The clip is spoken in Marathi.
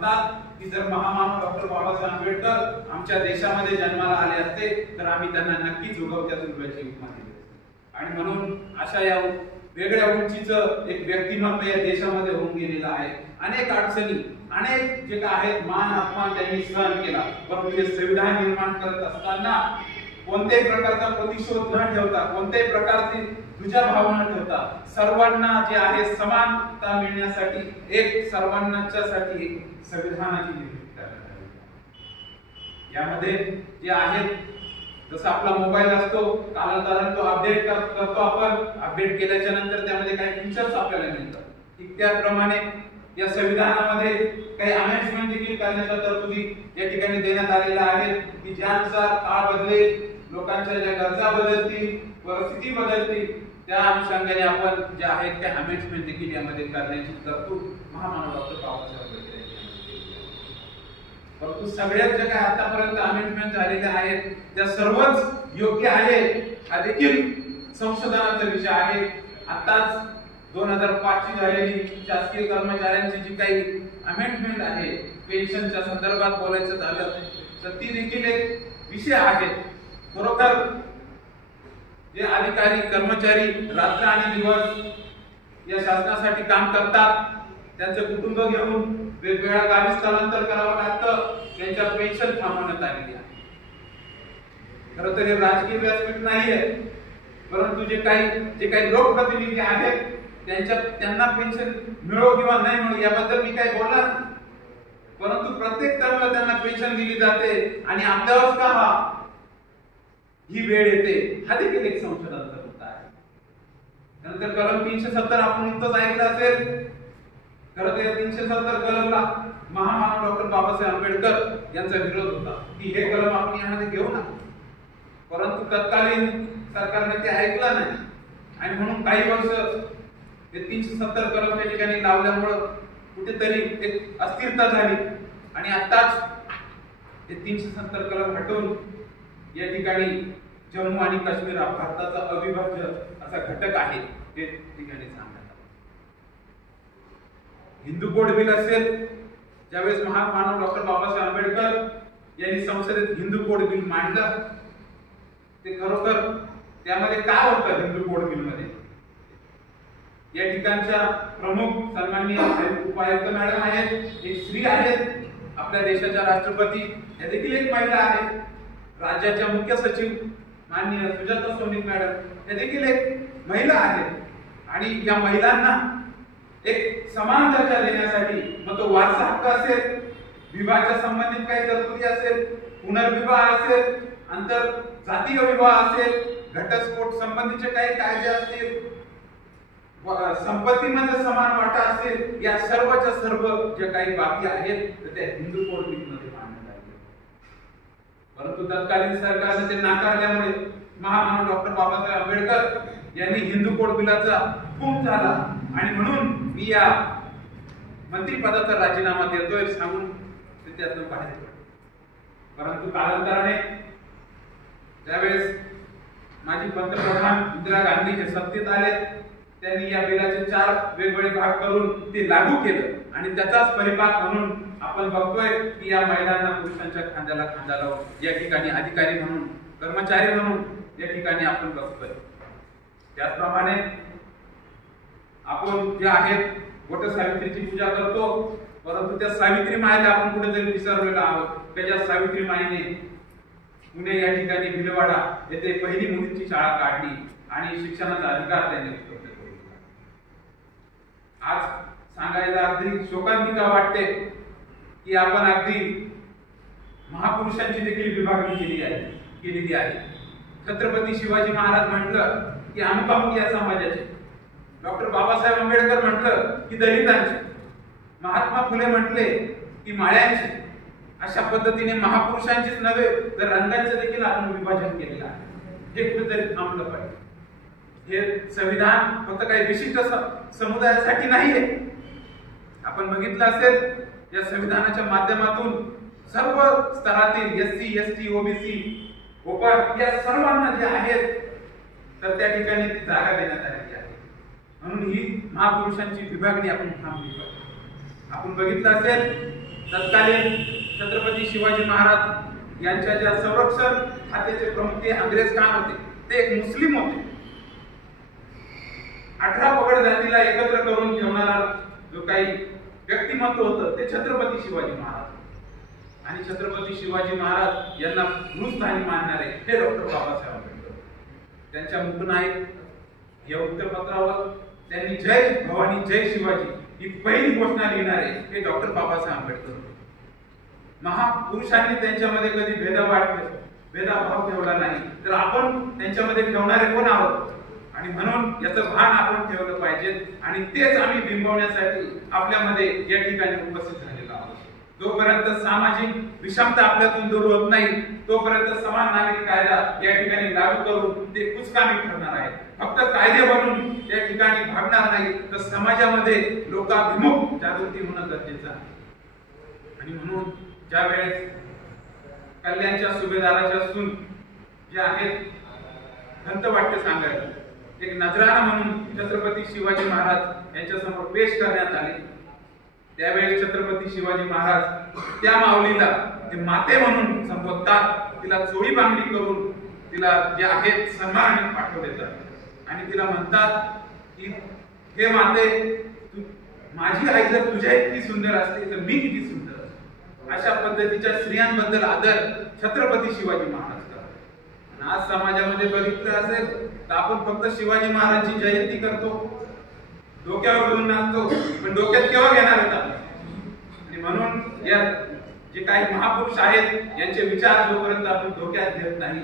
म्हणतात की जर महामानव डॉक्टर बाबासाहेब आंबेडकर आमच्या देशामध्ये जन्माला आले असते तर आम्ही त्यांना नक्कीच उगवत्या सूर्याची उपमा दिली असती। आणि म्हणून अशा या वेगळ्या उंचीचं एक व्यक्तिमत्व या देशामध्ये होऊन गेलेलं आहे। अनेक अडचणी, अनेक जे काय आहेत मान अपमान त्यांनी सहन केला, परंतु हे संविधान निर्माण करत असताना कोणत्याही प्रकारचा प्रतिशोध न ठेवता, कोणत्याही प्रकारची दुजाभाव न ठेवता सर्वांना जे आहे समानता मिळण्यासाठी एक सर्वांच्यासाठी एक संविधानाची निर्मिती करण्यात आली। यामध्ये जे आहेत जसं आपला मोबाईल असतो कालांतराने तो अपडेट करतो आपण, अपडेट केल्याच्या नंतर त्यामध्ये काही फीचर्स आपल्याला मिळतात, ठीक त्याप्रमाणे या संविधानामध्ये काही अमेंडमेंट देखील करण्याच्या तरतुदी या ठिकाणी देण्यात आलेल्या आहेत की ज्यानुसार काळ बदलेल, लोकांच्या ज्या गरजा बदलतील, परिस्थिती बदलतील, त्या अनुषंगाने आपण जे आहेत त्या अमेंडमेंट देखील यामध्ये करण्याची तरतूद महामानव डॉक्टर बाबासाहेब आंबेडकर यांनी केली आहे। परंतु सगळ्यात जे काय आतापर्यंत अमेंडमेंट झालेल्या आहेत त्या सर्वच योग्य आहेत हा देखील संशोधनाचा विषय आहे। आताच 2005 ची झालेली शासकीय कर्मचाऱ्यांची जी काही अमेंडमेंट आहे पेन्शनच्या संदर्भात बोलायचं झालं तर ती देखील एक विषय आहे। खरोखर जे अधिकारी कर्मचारी रात्र आणि दिवस या शासनासाठी काम करतात, त्यांचे कुटुंब घेऊन वेगवेगळ्या गावी स्थलांतर करावं लागतं, त्यांच्या पेन्शन थांबवण्यात आलेली आहे। खरं तर हे राजकीय व्यासपीठ नाहीये, परंतु जे काही लोकप्रतिनिधी आहेत त्यांना पेन्शन मिळो किंवा नाही मिळो याबद्दल मी काही बोलणार नाही, परंतु प्रत्येक तरुणाला त्यांना पेन्शन दिली जाते आणि आपल्यावर का ही वेळ येते हा देखील एक संशोधनाचा मुद्दा आहे। नंतर कलम 370 आपण नुकतंच ऐकलं असेल, खरं तर 370 कलमला महामानव डॉक्टर बाबासाहेब आंबेडकर यांचा विरोध होता की हे कलम आपण यामध्ये घेऊ नका, परंतु तत्कालीन सरकारने ते ऐकलं नाही आणि म्हणून काही वर्ष ते 370 कलम त्या ठिकाणी लावल्यामुळे कुठेतरी एक अस्थिरता झाली आणि आताच ते 370 कलम हटवून या ठिकाणी जम्मू आणि काश्मीर हा भारताचा अविभाज्य असा घटक आहे ते ठिकाणी सांगण्यात आलं। हिंदू कोड बिल असेल, ज्यावेळेस महामानव डॉक्टर बाबासाहेब आंबेडकर यांनी संसदेत हिंदू कोड बिल मांडलं, ते खरोखर त्यामध्ये काय होतं हिंदू कोड बिल मध्ये या ठिकाणच्या प्रमुख सन्माननीय उपायुक्त मॅडम आहेत, एक स्त्री आहेत, आपल्या देशाच्या राष्ट्रपती या देखील एक महिला आहेत, राज्याच्या मुख्य सचिव माननीय सुजाता सोनिक मॅडम या देखील एक महिला आहेत आणि या महिलांना एक समान दर्जा देण्यासाठी मग तो वारसा हक्क असेल, विवाहाच्या संबंधित काही तरतुदी असेल, पुनर्विवाह असेल, आंतर जातीय विवाह असेल, घटस्फोट संबंधीचे काही कायदे असतील, संपत्तीमध्ये समान वाटा असेल, या सर्वच्या सर्व ज्या काही बाबी आहेत त्या हिंदू कोड बिलमध्ये मांडण्यात आल्या, परंतु तत्कालीन सरकारने ते नाकारल्यामुळे महामानव डॉक्टर बाबासाहेब आंबेडकर यांनी हिंदू कोड बिलाचा खूप झाला आणि म्हणून मी या मंत्रिपदाचा राजीनामा देतोय सांगून ते त्यातून बाहेर पडले। परंतु कालांतराने ज्यावेळेस माजी पंतप्रधान इंदिरा गांधी हे सत्तेत आले, त्यांनी या बिलाचे 4 वेगवेगळे भाग करून ते लागू केलं आणि त्याचाच परिपाक म्हणून आपण बघतोय की या महिलांना पुरुषांच्या खांद्याला खांदा लावून या ठिकाणी अधिकारी म्हणून, कर्मचारी म्हणून या ठिकाणी आपण बघतोय। त्याचप्रमाणे आपण जे आहेत वट सावित्रीची पूजा करतो, परंतु त्या सावित्री मायेला आपण कुठेतरी विसरलेलो आहोत। त्याच्या सावित्री मायेने पुणे या ठिकाणी भिलवाडा येथे पहिली मुलींची शाळा काढली आणि शिक्षणाचा अधिकार त्यांनी उपलब्ध करून दिला। आज सांगायला अगदी शोकांतिका वाटते की आपण अगदी महापुरुषांची देखील विभागणी केलेली आहे। छत्रपती शिवाजी महाराज म्हटलं की अनुकामुक या समाजाचे, डॉक्टर बाबासाहेब आंबेडकर म्हटलं की दलितांचे, महात्मा फुले म्हटले की माळ्यांचे, अशा पद्धतीने महापुरुषांचेच नव्हे तर रंगांचे देखील आपण विभाजन केलेलं आहे। हे कुठेतरी थांबलं पाहिजे। हे संविधान फक्त काही विशिष्ट समुदायासाठी नाहीये। आपण बघितलं असेल या संविधानाच्या माध्यमातून सर्व स्तरातील एससी, एसटी, ओबीसी, ओपन या सर्वांना जे आहेत तर त्या ठिकाणी ती जागा देण्यात आलेली आहे। म्हणून ही महापुरुषांची विभागणी आपण थांबली पाहिजे। आपण बघितलं असेल तत्कालीन छत्रपती शिवाजी महाराज यांच्या ज्या संरक्षण खात्याचे प्रमुख ते अंग्रेज खान होते, ते एक मुस्लिम होते. 18 पगड जातीला एकत्र करून ठेवणारा जो काही व्यक्तिमत्व होतं ते छत्रपती शिवाजी महाराज. आणि छत्रपती शिवाजी महाराज यांना गुरुस्थानी मानणारे हे डॉक्टर बाबासाहेब आंबेडकर. त्यांच्या मुकनायक या वृत्तपत्रावर त्यांनी जय भवानी जय शिवाजी ही पहिली घोषणा लिहिणारे हे डॉक्टर बाबासाहेब आंबेडकर होते. महापुरुषांनी त्यांच्यामध्ये कधी भेदभाव ठेवला नाही, तर आपण त्यांच्यामध्ये ठेवणारे कोण आहोत? आणि म्हणून याचं भान आपण ठेवलं पाहिजे आणि तेच आम्ही बिंबवण्यासाठी आपल्यामध्ये या ठिकाणी उपस्थित झालेलो आहोत. जोपर्यंत सामाजिक विषमता आपल्यातून दूर होत नाही तोपर्यंत समान नागरिक कायदा या ठिकाणी लागू करून ते कुचकामी ठरणार आहे. फक्त कायदे बनवून या ठिकाणी भागणार नाही, तर समाजामध्ये लोकाभिमुख जागृती होणं गरजेचं आहे. आणि म्हणून ज्या वेळेस कल्याणच्या सुभेदाराच्या सून जे आहेत दंतवाट्य सांगायला एक नजराणा म्हणून छत्रपती शिवाजी महाराज यांच्या समोर पेश करण्यात आले. त्यावेळेस छत्रपती शिवाजी महाराज त्या माऊलीला ते माते म्हणून संबोधतात. तिला चोळी बांगडी करून तिला जे आहेत सन्मानाने पाठवले जातात आणि तिला म्हणतात की हे माते, माझी आई जर तुझ्या इतकी सुंदर असते तर मी किती सुंदर असते. अशा पद्धतीच्या स्त्रियांबद्दल आदर छत्रपती शिवाजी महाराज करतात. आज समाजामध्ये बघितलं असेल तर आपण फक्त शिवाजी महाराजांची जयंती करतो, डोक्यावर घेऊन नाचतो, पण डोक्यात केव्हा घेणार होता? आणि म्हणून या जे काही महापुरुष आहेत यांचे विचार जोपर्यंत आपण डोक्यात घेत नाही